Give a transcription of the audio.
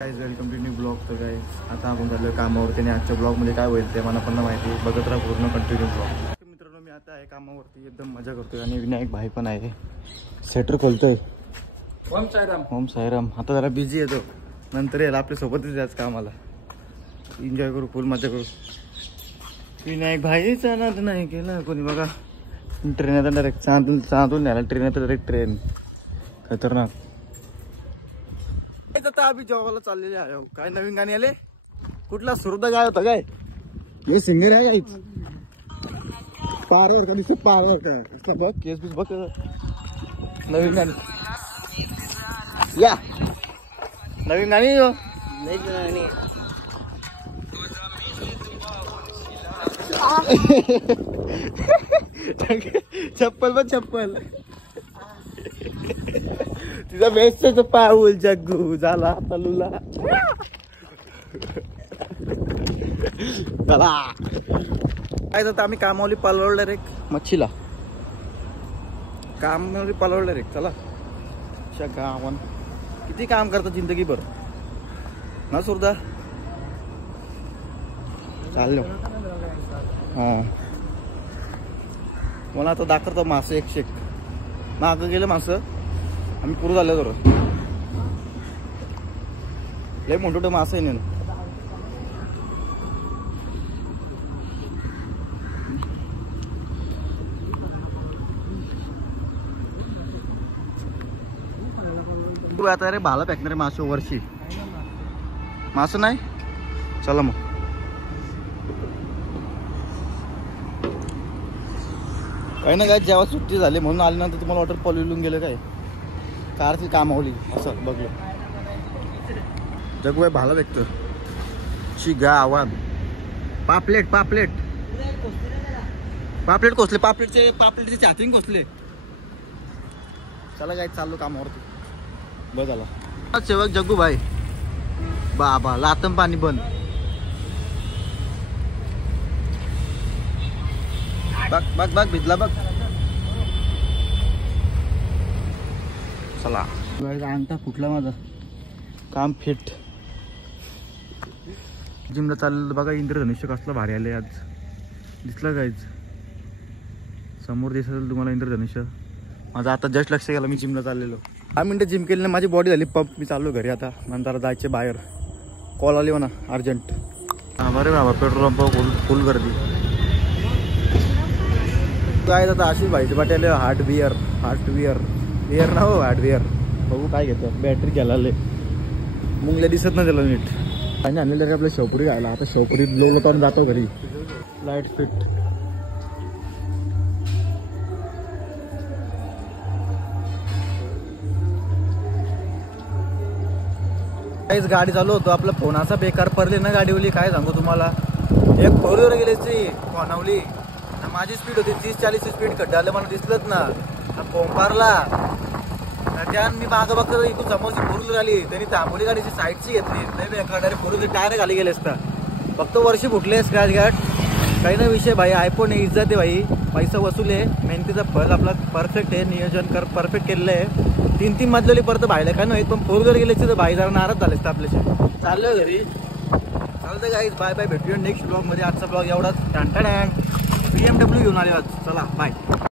Guys welcome to new blog. तर guys आता आपण झालो कामावरती आणि आजच्या ब्लॉगमध्ये काय होईल ते मला पण माहिती. बघत राहा पूर्ण कंटिन्यू ब्लॉग. मित्रांनो मी आता आहे कामावरती, एकदम मजा करतोय आणि विनायक भाई पण आहे, स्वेटर खोलतोय. ओम साईराम. ओम साईराम. आता जरा बिझी येतो, नंतर येईल आपल्या सोबतच याच कामाला. एन्जॉय करू, फुल मजा करू. विनायक भाईचा नाद नाही केला कोणी. बघा ट्रेन आता डायरेक्ट चांदून न्यायला ट्रेन आता डायरेक्ट ट्रेन खतरनाक. आता आम्ही जेवायला चाललेले आहे. काय नवीन गाणी आले? कुठला सुरदा गाय होता काय? हे सिंगर आहे गाईच. पारवर का दिसत पारवर काय बघ, केस बीस बघ. नवीन गाणी या, नवीन गाणी चप्पल बघ, चप्पल तिचा बेस्टच पाऊल जग्गू झाला तलुला. चला काय जात आम्ही कामावली पालवडला रे मच्छीला. कामावली पालवडला रे. चला गावान किती काम करतात जिंदगीभर ना सुरदा. चाललो हा. मला आता दाखवतो मासे एक शेक माग गेलं मासं. आम्ही पुरं झालं जरा लय मोठं मासं आहे नेन. आता रे भाला फेकणारे मासे वर्षी मासं नाही. चला मग काही ना काय जेव्हा सुट्टी झाली म्हणून आल्यानंतर तुम्हाला वॉटर पॉल्यून गेलं काय कारची कामावली असं बघलं. जगूबाई भाला भेटतो. शिगा आवाज पापलेट पापलेट पापलेट कोसले. पापलेटचे चाचिंग कोसले. चला काय चाललो कामावरती. बघ झाला सेवक जग्गूबाई बाबा लातम पाणी बंद. बघ बघ बघ भिजला बघ. चला अंगठा फुटला माझा. काम फिट. जिमला चाललेलं बघा. इंद्रधनुष्य कसलं भारी आले आज. दिसलं काहीच समोर दिसत असेल तुम्हाला इंद्रधनुष्य. माझा आता जस्ट लक्ष गेला. मी जिमला चाललेलो 10 मिनिटं जिम केल्याने माझी बॉडी झाली पंप. मी चाललो घरी आता. नंतर जायचे बाहेर. कॉल आली म्हणा अर्जंट. हा बरे बाबा पेट्रोल पंप फुल गर्दी. काय आता आशिष भाईचे पाटील हार्डवेअर बिअर ना हो हार्डवेअर. बघू काय घेतं. बॅटरी घ्यायला आले. मुंगल्या दिसत नाही त्याला नीट. आणि आणलेलं रे आपल्या शेवपुरी घ्यायला. आता शेवपुरी लोलो तर जातो घरी. Light fit. काहीच गाडी चालू होतो. आपला फोन असा बेकार पडले ना गाडीवली काय सांगू तुम्हाला. एक 4 व्हीलर गेल्याची फोनावली. माझी स्पीड होती 30-40 स्पीड. खड्डाला मला दिसलंच ना पोंपारला. त्यान मी मागं बघतो इकडून समोरची 4 व्हीलर आली. त्यांनी तांबोली गाडीची साईडची घेतली. नाही बेकार 4 व्हीलर टायर खाली गेले असता. फक्त वर्षी फुटले स्क्रॅच गार्ड. काही ना विषय भाई. आयफोन आहे, इज्जत आहे भाई. पैसा वसूल आहे. मेहनतीचा फळ आपला परफेक्ट आहे. नियोजन परफेक्ट केलेलं आहे. 3-3 मजलेली परत भाईला काय नाही. पण 4 व्हीलर गेल्याची तर भाई जरा नाराज झाले असतं आपल्याशी. चाललोय घरी. चालतं गाईज बाय बाय. भेटूया नेक्स्ट ब्लॉग मध्ये. आजचा ब्लॉग एवढाच. टाण BMW घेऊन आले आज. चला बाय.